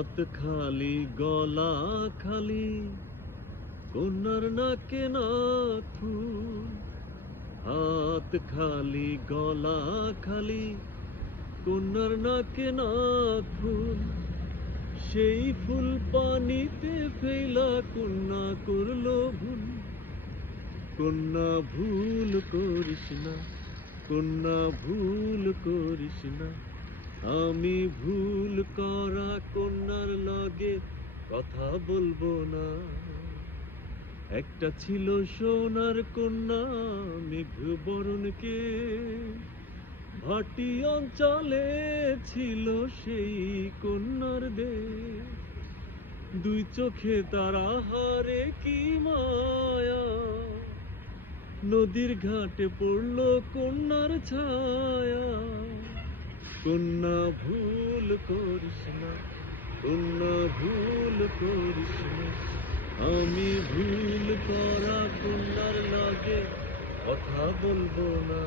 হাত খালি গলা খালি, কন্যার নাকে নাক ফুল। হাত খালি গলা খালি, কন্যার নাকে নাক ফুল। সেই ফুল পানিতে ফেলা কন্যা করলো ভুল। কন্যা ভুল করিস না, কন্যা ভুল করিস না। আমি ভুল করা কন্যার লগে কথা বলবো না। একটা ছিল সোনার কন্যা মেঘবরণকে, ভাটি অঞ্চলে ছিল সেই কন্যার দেশ। দুই চোখে তারা হারে কি মায়া, নদীর ঘাটে পড়লো কন্যার ছায়া। কন্যা ভুল করিস না, কন্যা ভুল করিস না। আমি ভুল করা কন্যার লাগে কথা বলবো না।